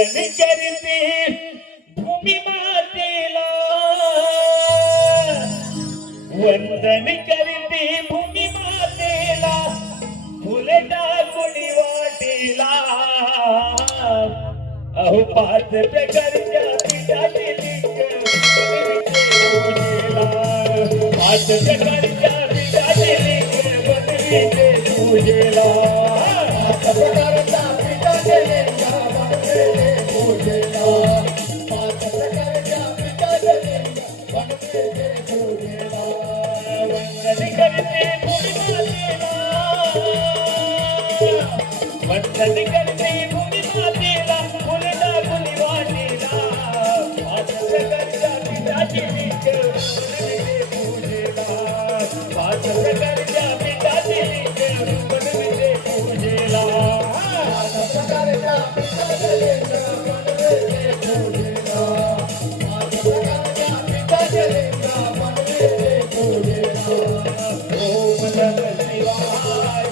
वंदन करते भूमी मातेला, वंदन करते भूमी मातेला, फुले टाकून वाटेला. अहो पाच प्रकारच्या पिठाचे लिंग पूजेला, पाच प्रकारच्या पिठाचे लिंग बनविते पूजेला. पाच प्रकारच्या पिठाचे लिंग बनविते पूजेला, पाच प्रकारच्या पिठाचे लिंग बनविते पूजेला. वंदन करते भूमी मातेला, वंदन करते भूमी मातेला, फुले टाकून वाटेला. पाच प्रकारच्या पिठाचे लिंग बनविते पूजेला, पाच प्रकारच्या पिठाचे लिंग बनविते पूजेला. पाच प्रकारच्या पिठाचे लिंग बनविते पूजेला, पाच प्रकारच्या पिठाचे लिंग बनविते पूजेला. ओम नमः शिवाय,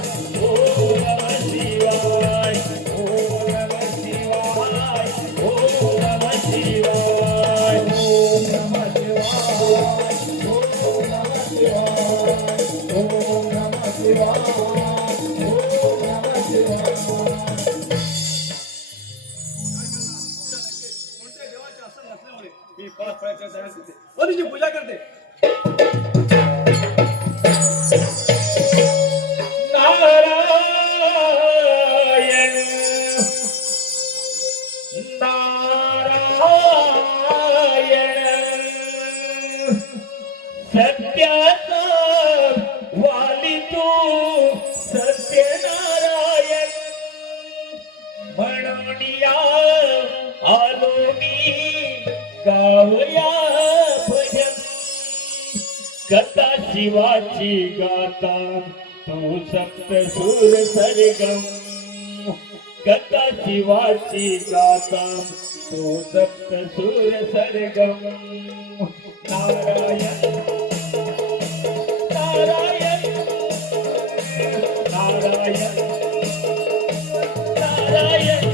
ओम नमः शिवाय, ओम नमः शिवाय, ओम नमः शिवाय, ओम नमः शिवाय, ओम नमः शिवाय, ओम नमः शिवाय, ओम नमः शिवाय. कोणत्या देवाचे आसन नसल्यामुळे मी पाच फळाच्या तयार करते व तिची पूजा करते. नारायण नारायण सत्याचा वाली तू सत्यनारायण. म्हणून या आलो मी गावया भजन, कथा शिवाची गाता तू सप्त सूर सरगम, कथा शिवाची गाता तू सप्त सूर सरगम. नारायण नारायण नारायण नारायण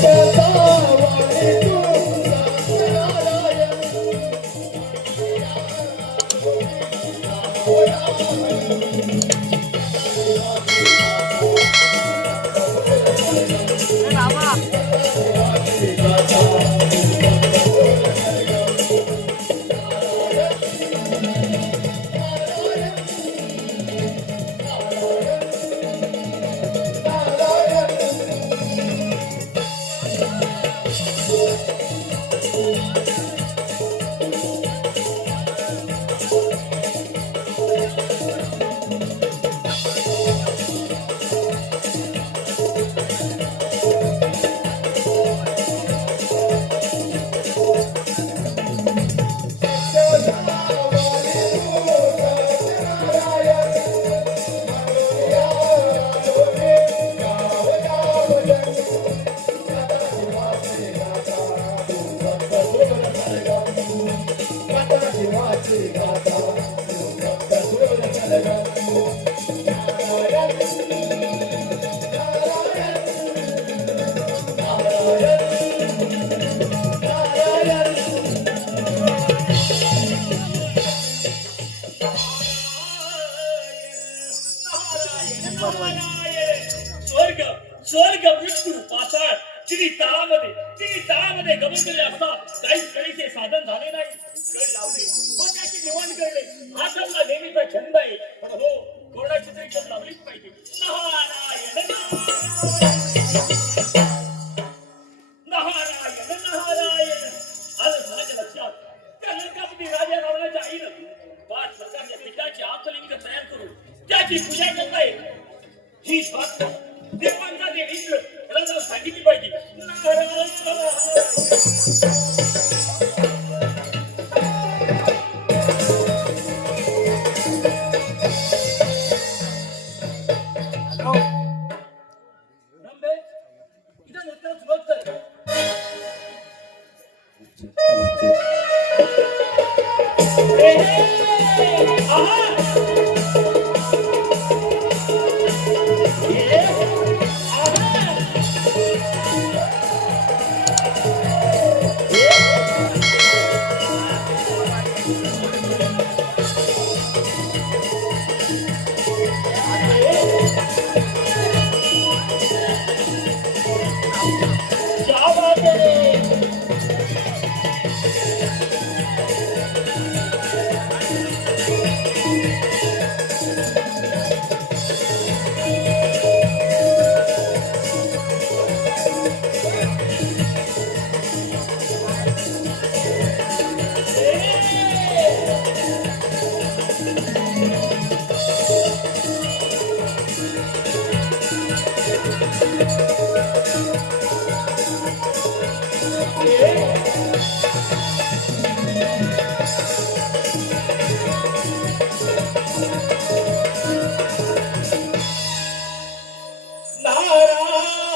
सदावारी तू नारायण. स्वर्ग स्वर्ग मृत्यू पाताळ तिन्ही तळामध्ये गमवलेले असता काही कळीचे साधन झाले नाही. गड लावले व त्याची निवड करणे हा आपला नेहमीचा छंद आहे. पण हो कोणाची तरी छंद लावलीच पाहिजे. नारायण नारायण नारायण. आलं माझ्या लक्षात त्या लंकापती राजा रावणाच्या आईनं 5 प्रकारच्या पिठाची आकलिंग तयार करून त्याची पूजा करताय. ही बात देवांचा देव इंद्र त्याला जर सांगितली पाहिजे. रंबे इथं नृत्याला सुरुवात कर. क्या बात है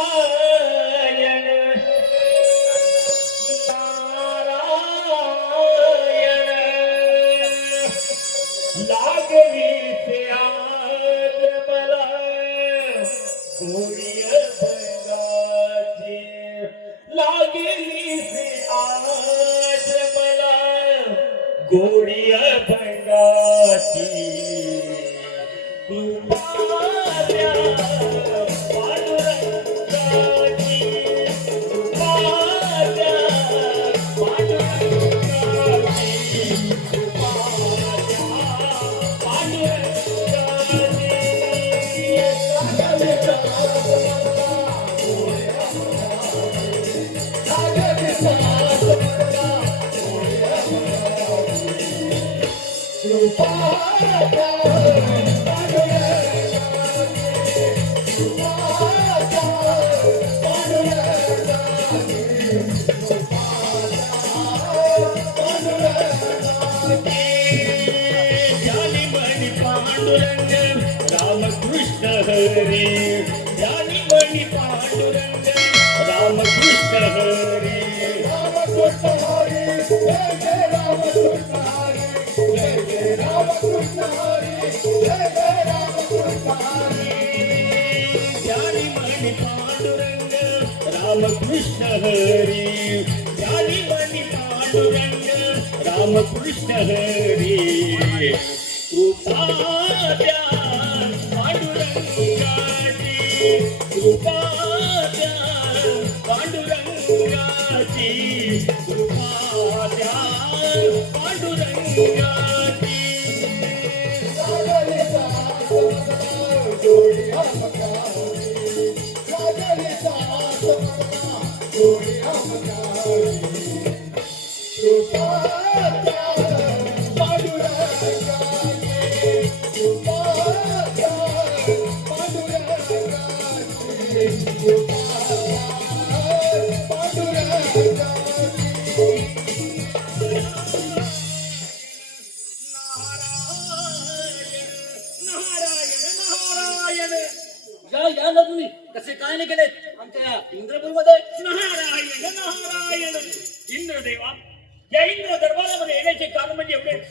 नारायण नारायण लागली ते आज मला गोळी भंगाची लागली ते आज मला गोळी भंगाची कृपाल्या पांडुरंगाची कृपाल्या पांडुरंगाची कृपाल्या पांडुरंग रामकृष्ण हरी ज्ञानी मणी पांडुरंग रामकृष्ण हरी रामकृष्ण हरी जय जय रामकृष्ण हरी जय जय रामकृष्ण हरी जय जय रामकृष्ण हरी ज्ञानी मणी पांडुरंग रामकृष्ण हरी ज्ञानी मणी पांडुरंग रामकृष्ण हरी कृपा द्या पांडुरंगाची कृपा द्या पांडुरंगाची कृपा द्या पांडुरंगाची या ना तुम्ही कसे काय नाही केलेत आमच्या इंद्रपूरमध्ये नारायण नारायण इंद्रदेवा या इंद्र दरबारामध्ये येण्याचे कारण म्हणजे एवढेच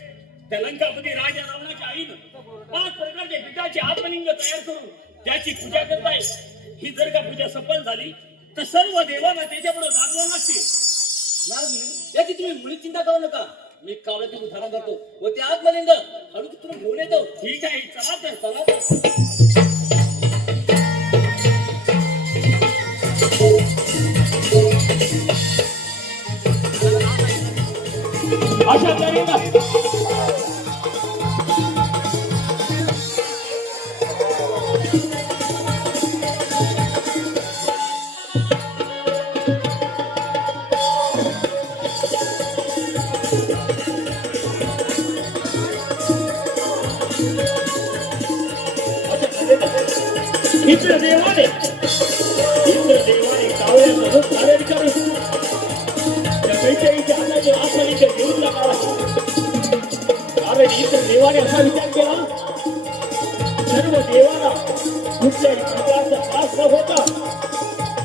त्या लंकापती राजा रावणाच्या आईनं 5 प्रकारचे पिठाचे आत्मलिंग तयार करून त्याची पूजा करताय. ही जर का पूजा सफल झाली तर सर्व देवांना त्याच्यापुढे जागवण लागतील. याची तुम्ही मुळी चिंता करू नका. मी कावळ्याचे उदाहरण करतो व ते आत्मलिंग हळू तुम्ही घेऊन येतो. ठीक आहे चला तर चला तर. अशा तऱ्हेनं इंद्रदेवाने कावळ्याचं कार्य करून त्या कैकेयीच्या हाताचे आत्मलिंग घेऊन टाकावा. कारण इंद्रदेवाने असा विचार केला सर्व देवाला कुठल्याही प्रकारचा त्रास न होता.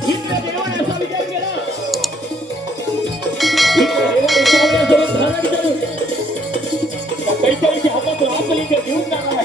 इंद्रदेवाने असा विचार केला इंद्रदेवाने कावळ्यासोबत धारण करून त्या कैकेयीच्या हातातून आत्मलिंग घेऊन टाकावा.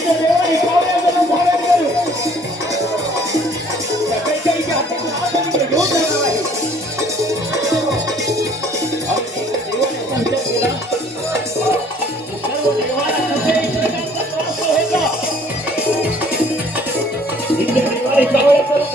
इथे देवाने कावळ्याचं धारण करू सकाळच्या हातातून आतमध्ये घेऊन जाणार आहे आणि देवाने संकेत केला सर्व देवाला कुठेही प्रकारचा त्रास आहे का इथे देवाने कावळ्याचं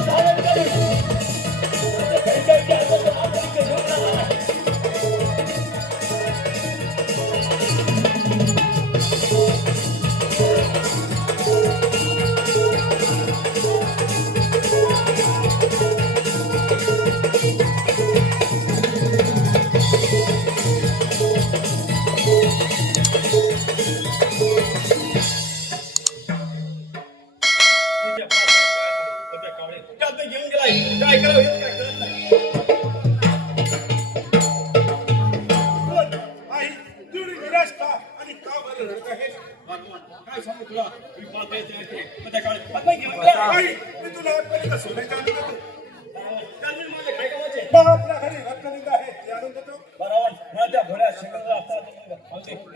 धारण केलं सकाळच्या हातातून आतमध्ये घेऊन जाणार आहे काय करावं हेच काय कळत नाही. आई तुझी निराश का आणि का बरं रडत आहे काय सांगू तुला मी पाहता येते आहे. उद्या काळी आता घेऊन जा. आई मी तुला आजपर्यंत सोन्याच्या आधी देतो त्याला मी माझ्या काय कामाचे मग आपल्या घरी रत्नलिंग आहे ते आणून देतो बरोबर मला त्या भोळ्या शेंगाला असता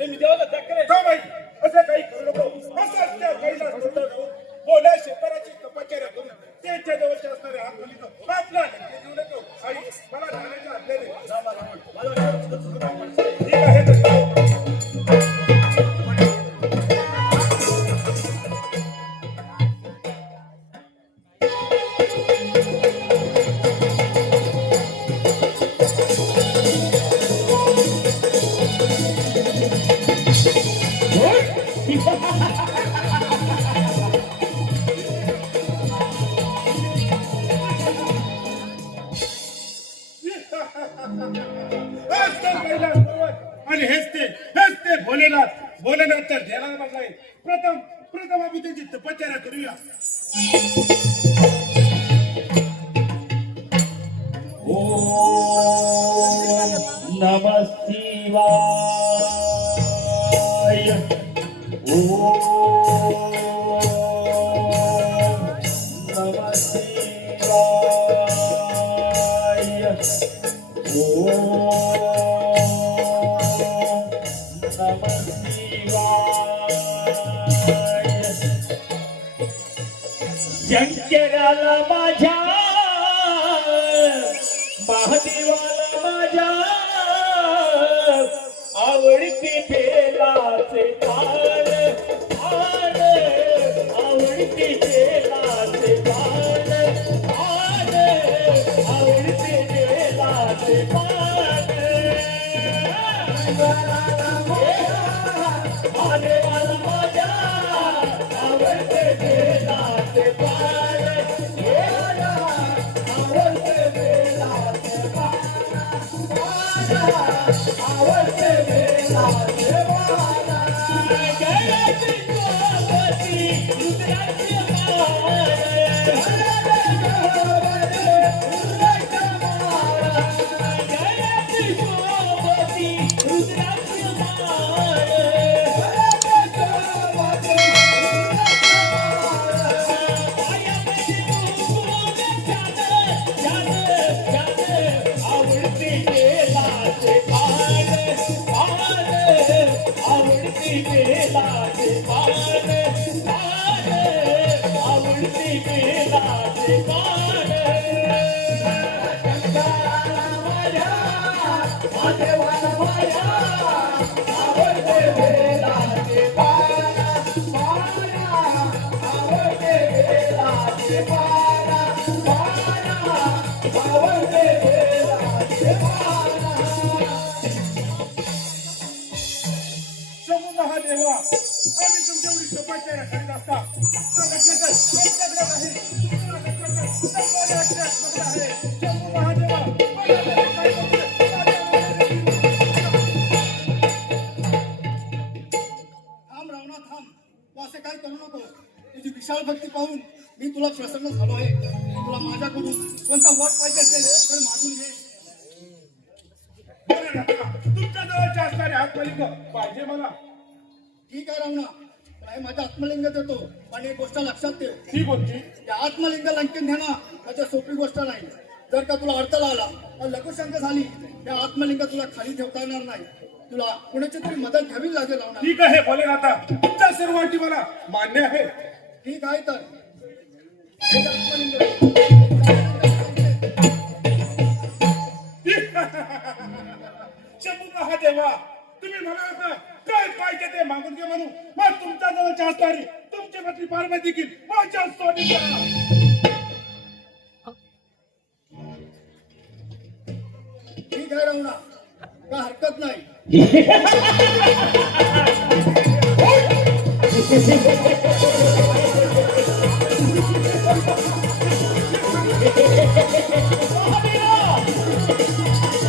मी देवाला त्याग करे का बाई असं काही करू नको असंच त्या बाईला सोडलं जाऊन बोल्या शेतकऱ्याची तपश्चर्या करून त्यांच्या जवळचे असणारे हात घालितो आपला हे देऊ नको आई मला जाण्याच्या आज्ञा दे ठीक आहे तर. आणि हेच ते भोलेनाथ तर ध्यानाला बसलाय प्रथम आम्ही त्यांची तपश्चर्या करूया ओम नमः शिवाय ओम नमः शिवाय ओम नमः शिवाय शंकराला माझ्या महादेवाला माझ्या आवडती बेलाचे पान आवडती बेलाचे पान आवडती बेलाचे पान महादेवाला माझ्या आवडते बेलाचे पान आवडते बेलाचे पान आवडते बेलाचे पान गळ्याची गोपती रुद्राची माळ गळ्याची गोपती रुद्राची माळ आवडती बेलाचे पान आवडती बेलाचे पान आवडती बेलाचे पान माझ्या आम्ही तुमच्या एवढी तपश्चर्या करीत असता तुमच्या लक्षातच आमच्याकडे नाही. तुमच्या लक्षातच सर्वांनी आज्ञात्मक आहे. शंभू महादेवा, मला तरी काय करू दे. थांब रावणा थांब, तू असे काय करू नको. तुझी विशाल भक्ती पाहून मी तुला प्रसन्न झालो आहे. तुला माझ्याकडून कोणता वट पाहिजे असेल तर मागून घे. बरं नका. तुमच्या जवळचे असणारे आत्मलिंग पाहिजे मला. ठीक आहे रावणा, तुला माझा आत्मलिंग देतो, पण एक गोष्ट लक्षात ठेव. ही कोणती? त्या आत्मलिंग लंकेत नेणं म्हणजे सोपी गोष्ट नाही. जर का तुला अडथळा आला तर लघुशंक झाली, त्या आत्मलिंग तुला खाली ठेवता येणार नाही. तुला कुणाची तरी मदत घ्यावी लागेल रावणा. ठीक आहे भोलेनाथा, तुमच्या सर्व अटी मला मान्य आहे. ठीक आहे तर हे आत्मलिंग शंभू महादेवा, तुम्ही म्हणाल ना काय पाहिजे ते मागून घे म्हणून. मग तुमच्या जवळच्या असणारी तुमची पत्नी पार्वती देखील माझ्या स्वाधीन करा. ठीक आहे रावणा, काय हरकत नाही.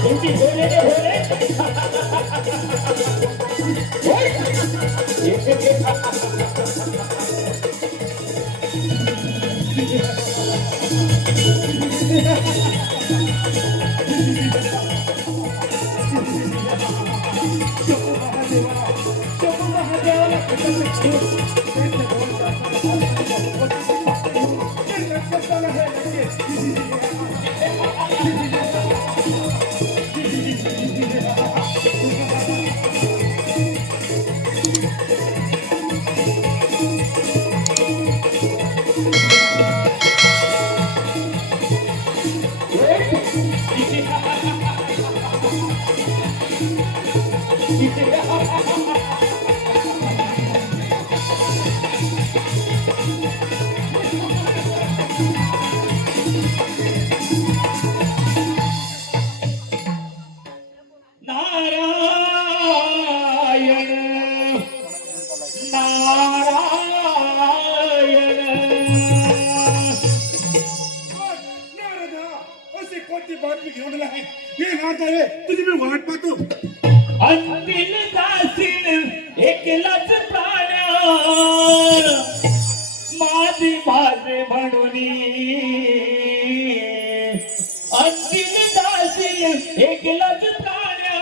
तुमची बोले रे भोले. नारायण नारायण. नारदा, अशी कोणती बातमी घेऊन आहे? हे नारदा, तुझी मी वाट पाहतो. अंतिम दासीन एकलाच प्राण्या माझी माझे म्हणून. अंतिम दासीन एकलाच प्राण्या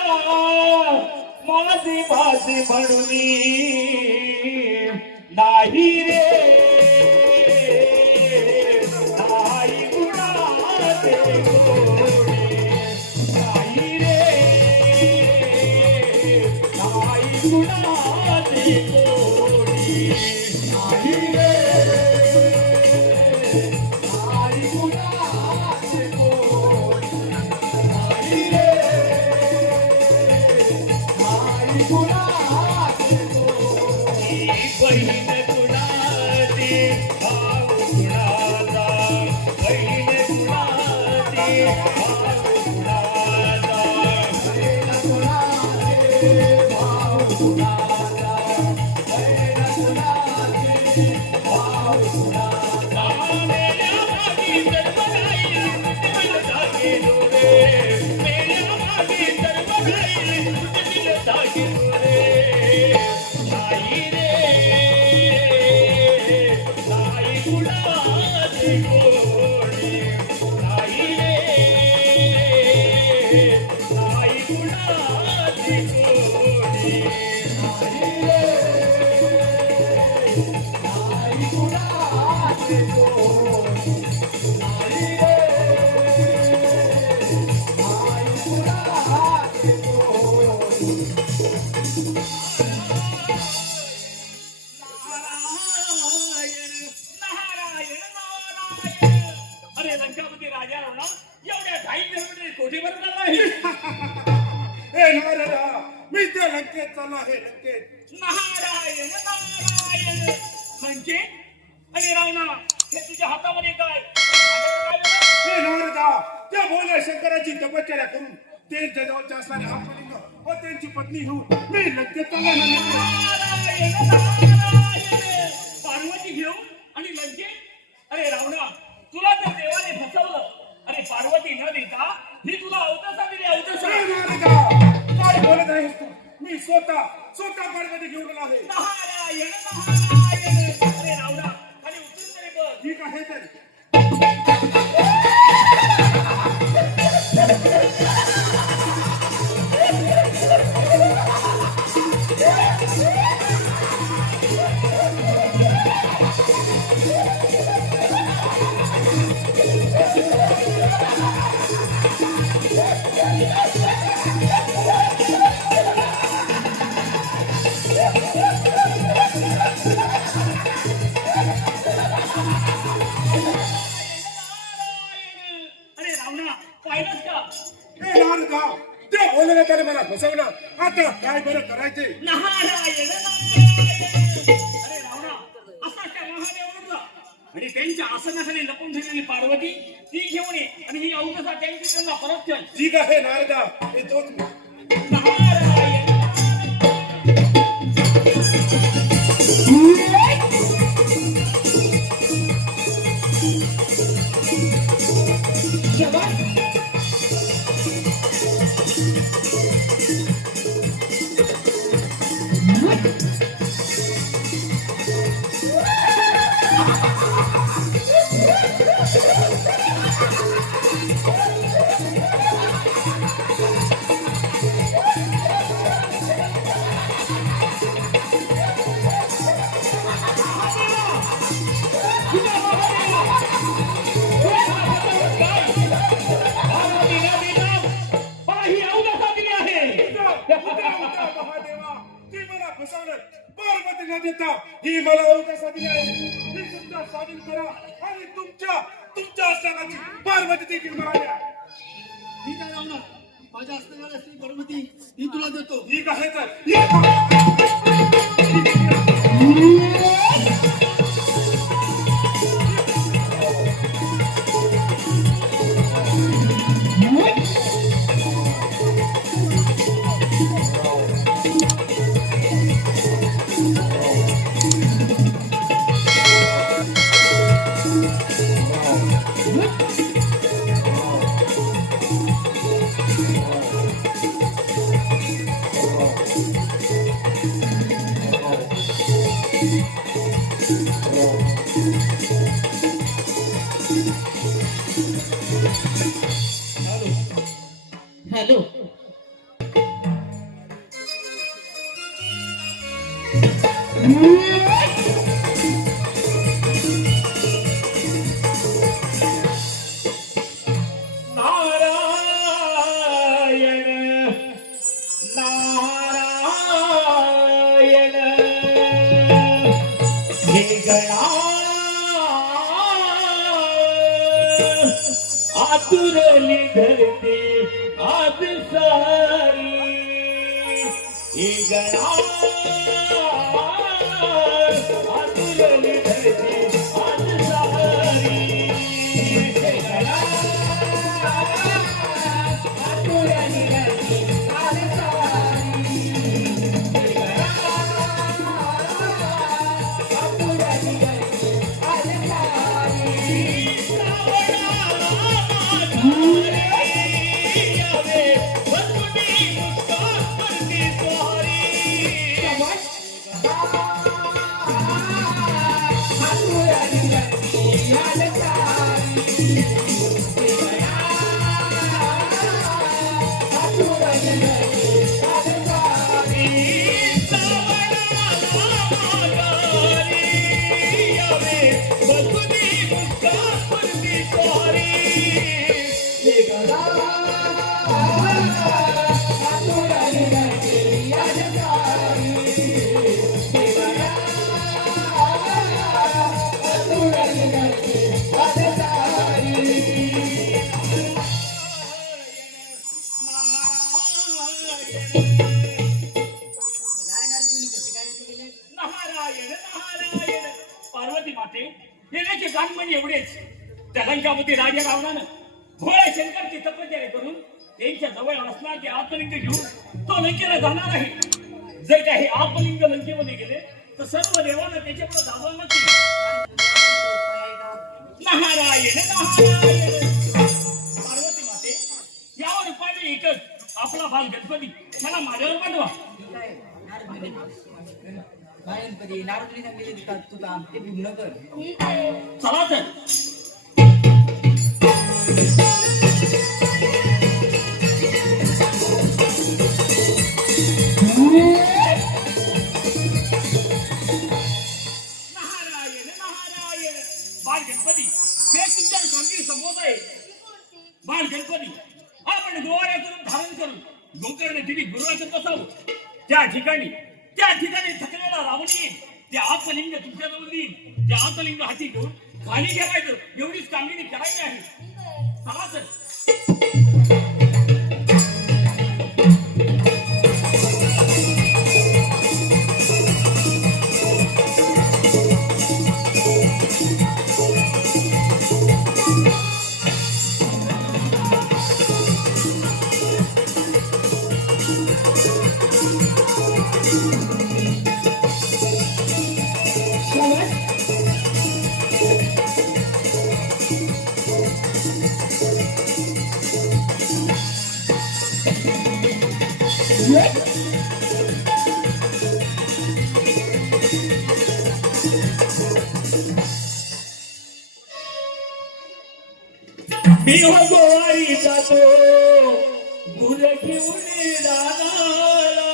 माझे माझे म्हणून. नाही रे नाही गुणाचे गोडे. नाही रे नाही गुणाचे गोडे. नाही रे नाही गुणाचे गोडे. नाही रे नाही गुणाचे गोडे. बहीण गुणाची भाऊ गुणाचा. बहीण गुणाची भाऊ गुणाचा. बहीण गुणाचे भाऊ गुणाचा. बहीण गुणाचे भाऊ गुणाचा. मेल्या मागी सर्व गाई तुझील जागेलो रे. मेल्या मागी सर्व गाई तुझील जागेलो रे. नाही रे नाही गुणाचे गोडे. नाही रे नाही गुणाचे गोडे. नाही रे नाही गुणाचे गोडे. नाही रे नाही गुणाचे गोडे. नारायण नारायण नारायण. अरे लंकापती राजा रावणा एवढ्या घाई गडबडीत कोठेवर नाही. हे नारदा, मी त्या लंकेत चाललो आहे. लंकेत नारायण नारायण म्हणजे. अरे रावणा हे तुझ्या हातामध्ये काय? हे नारदा, त्या भोल्या शंकराची तपश्चर्या करून त्यांच्या जवळच्या असणारे आत्मलिंग व त्यांची पत्नी घेऊन मी लंकेत चाललो आहे. नारायण नारायण. पार्वती घेऊन आणि लंकेत. अरे रावणा, तुला जर देवाने फसवलं, अरे पार्वती न देता ही तुला अवतसा दिली, अवतसा. काय बोलत आहेस तू? मी स्वतः पार्वती घेऊन आहे. नारायण नारायण. अरे रावणा, खाली उतरून तरी बघ. ठीक आहे तर. अरे रावणा, पाहिलंस का? हे नारदा, त्या बोलण्याने त्याने मला फसवलं. आता काय बरं करायचे? नारायण नारायण. अरे रावणा, असा त्या महादेवाला आणि त्यांच्या आसनाखाली लपून ठेवलेली पार्वती ती घेऊन ये आणि ही अवतसा त्यांची त्यांना परत ठेव. ठीक आहे नारदा, हे तोच मी. नारायण. महादेवा, ती मला फसवलं. पार्वती न देता ही मला अवकाशा दिली आहे. ही तुमचा स्वाधीन करा आणि तुमच्या असण्याची पार्वती देखील मला द्या. ठीक आहे रावणा, माझ्या असणाऱ्या स्त्री पार्वती ही तुला देतो. ठीक आहे तर. हॅलो. नारायण नारायण. हे गणा आतुरली धरती आज सारी. हे गणा आतुरली धरती आज सारी. हे गणा आतुरली धरती आज सारी. हे गणा आतुरली धरती आज सारी. नारायण नारायण. पार्वती माते, येण्याचे कारण म्हणजे एवढेच. त्या लंकापती राजा रावणानं भोळ्या शंकरची तपश्चर्या करून त्यांच्या जवळ असणार ते आत्मलिंग घेऊन तो लंकेला जाणार आहे. जर का हे आत्मलिंग लंकेमध्ये गेले तर सर्व देवांना त्याच्यापुढे दाबा नसतील. नारायण नारायण. पार्वती माते यावर उपाय एकच, आपला बाल गणपती त्याला माझ्यावर पाठवा. गणपती नारदली सांगितले तुझा ते पूर्ण कर. चला तर. नारायण नारायण. बाल गणपती हे तुमच्या शांती संबोध आहे. बाल गणपती आपण गोवाऱ्या करून धारण करून गोकर्ण दिली गुरुवाचं बसावं. त्या ठिकाणी थकलेला रावण येईल, ते आत्मलिंग तुमच्याजवळ देईल. त्या आत्मलिंग हाती घेऊन खाली घ्यायचं एवढीच कामगिरी करायची आहे. चला तर. मी हो गोवारी जातो गुर घेऊन रानाला.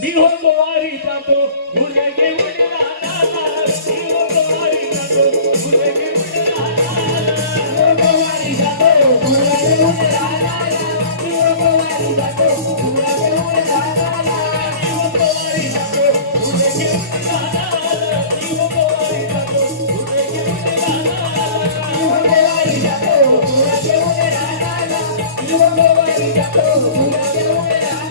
मी हो गोवारी जातो गुर घेऊन रानाला. मी हो गोवारी जातो गुर घेऊन रानाला. मी हो गोवारी जातो गुर घेऊन रानाला. मी हो गोवारी जातो गुर घेऊन रानाला. मी हो गोवारी जातो गुर घेऊन रानाला. मी हो गोवारी जातो गुर घेऊन रानाला.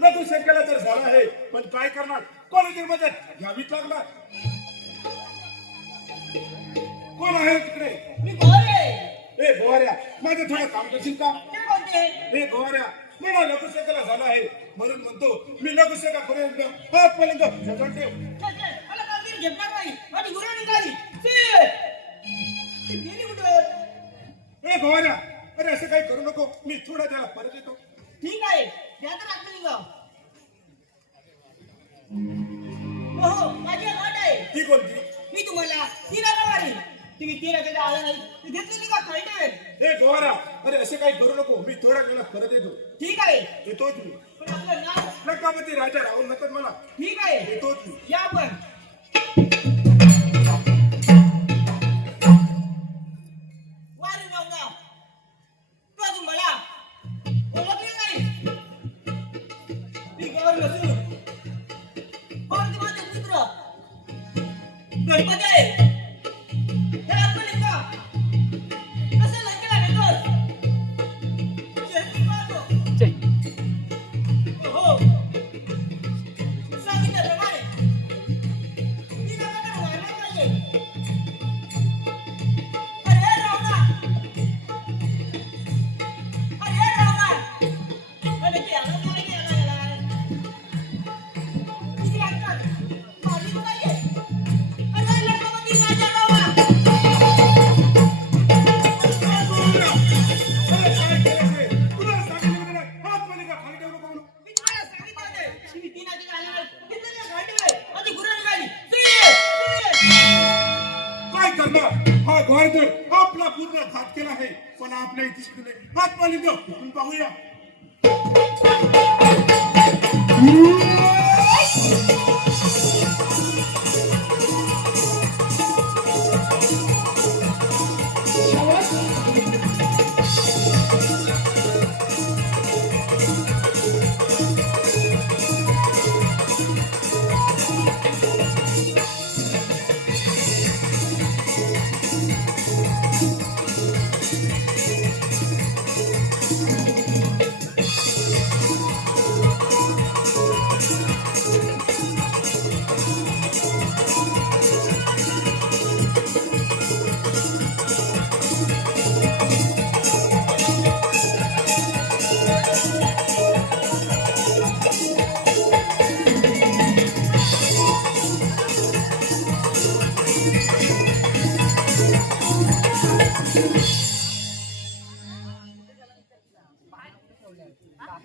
लघुशंकेला तर झाला आहे, पण काय करणार, कॉलेजमध्ये घ्यावीच लागणार. कोण आहे तिकडे? मी गोरे. ए गोवाऱ्या, माझं थोडं काम करशील का? ते कोणते? ए गोवाऱ्या, मला लघुशंकेला झाला आहे म्हणून म्हणतो मी लघुशंका करून हात पर्यंत झटण ठेव. चल चल, मला कामगिरी घेतणार नाही. माझी गुरु निघाली. ते गेली कुठं? ए गोवाऱ्या, अरे असं काही करू नको, मी थोडा त्याला परत येतो. ठीक आहे, द्या तर आत्मलिंग. हो, माझी एक अट आहे. ती कोणती? मी तुम्हाला 3 रकात मारीन. तुम्ही 3 रकात आला नाही, ती घेतलेली का खाली ठेवेल. ए गोवाऱ्या, अरे असं काही करू नको, मी थोड्या वेळात परत येतो. ठीक आहे, येतोच मी. पण आपलं नाव. लंकापती राजा राहून नकत मला. ठीक आहे, येतोच मी. या आपण. वारे रावणा, तू अजून मला ओळखले नाही. मी गौर नसून पार्वती माते पुत्र गणपती आहे. हे आत्मलिंग कसं लंकेला नेतोस? शहरी पाहतो. हो, सांगितल्याप्रमाणे 3 रकात मारला पाहिजे. अरे रावणा, अरे रावणा, अरे गेला गेला. किती लागतात? मारली पाहिजे. अरे लंकापती राजा रावा. तुला सांगितलं नाही, हात मालिका खाली ठेवू नको म्हणून. मी तुम्हाला सांगितलं होतं, मी 3 रकात आले नाही. घेतलेली घाटी आहे. माझी गुरु निघाली. काय करणार, हा घोरगड आपला पूर्ण घात केला आहे, पण आपल्या इथे हात मालिका पाहूया.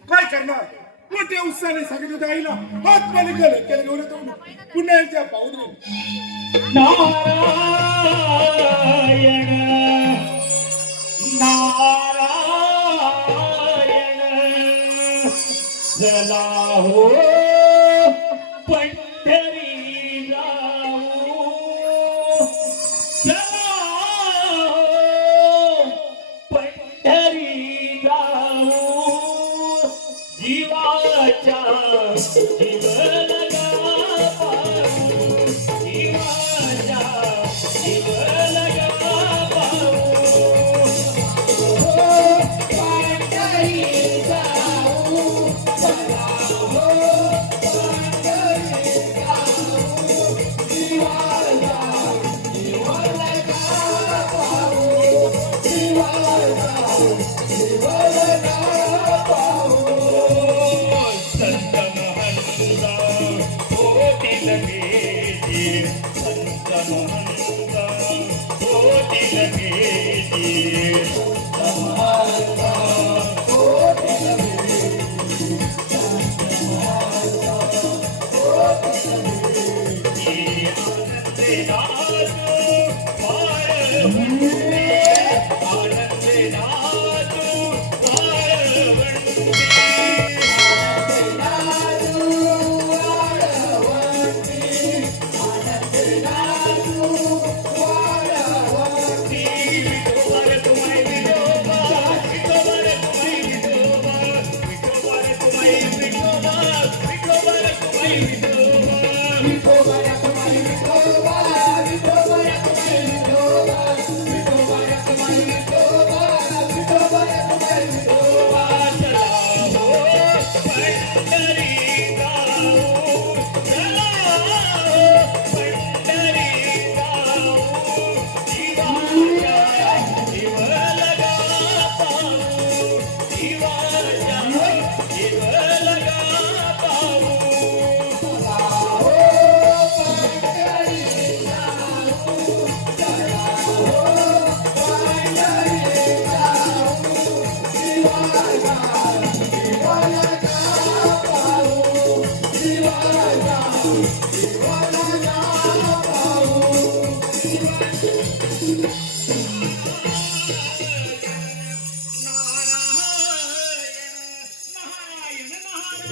काय करणार मोठ्या उत्साहाने सांगितलं होतं आईला आत्मलिंग केलं घेऊन येतो पुन्हा यांच्या पाहून नारायण नारायण चला हो पंढरी जाऊ चला हो पंढरी जाऊ जीवाच्या जीव लगा पाहू जीवाच्या जीव लगा पाहू हो पंढरी जाऊ चला हो पंढरी जाऊ जीवाच्या जीव लगा पाहू जीवाच्या जीव लगा पाहू संत महंता होतील भेटी संत महंता होतील भेटी संत महंता होतील भेटी संत महंता होतील भेटी आनंदे नाचू वाळवंटी आनंदे नाचू वाळवंटी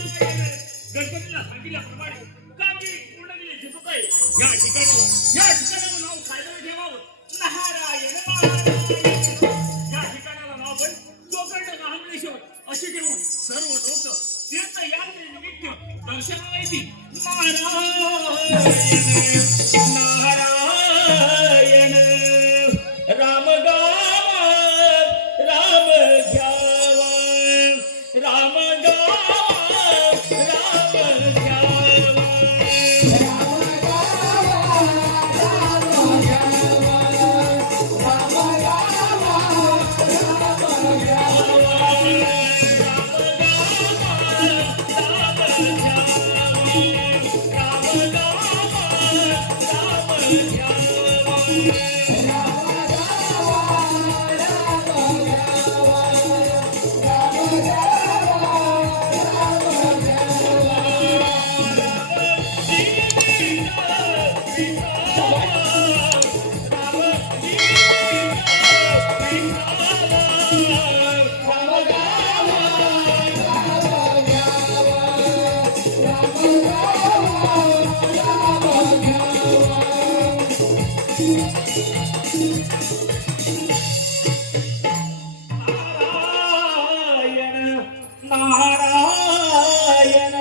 गणपतीला सांगितल्याप्रमाणे कामी कुंडली जिजूबाई या ठिकाणाला नाव खायला ठेवावं नारायण नारायण या ठिकाणाला नाव पण गोकर्ण महाबळेश्वर अशी घेऊन सर्व लोक तीर्थ यात्रेनिमित्त दर्शनाला येतील नारायण नारायण राम गावा राम घ्यावा राम गावा राम नारायण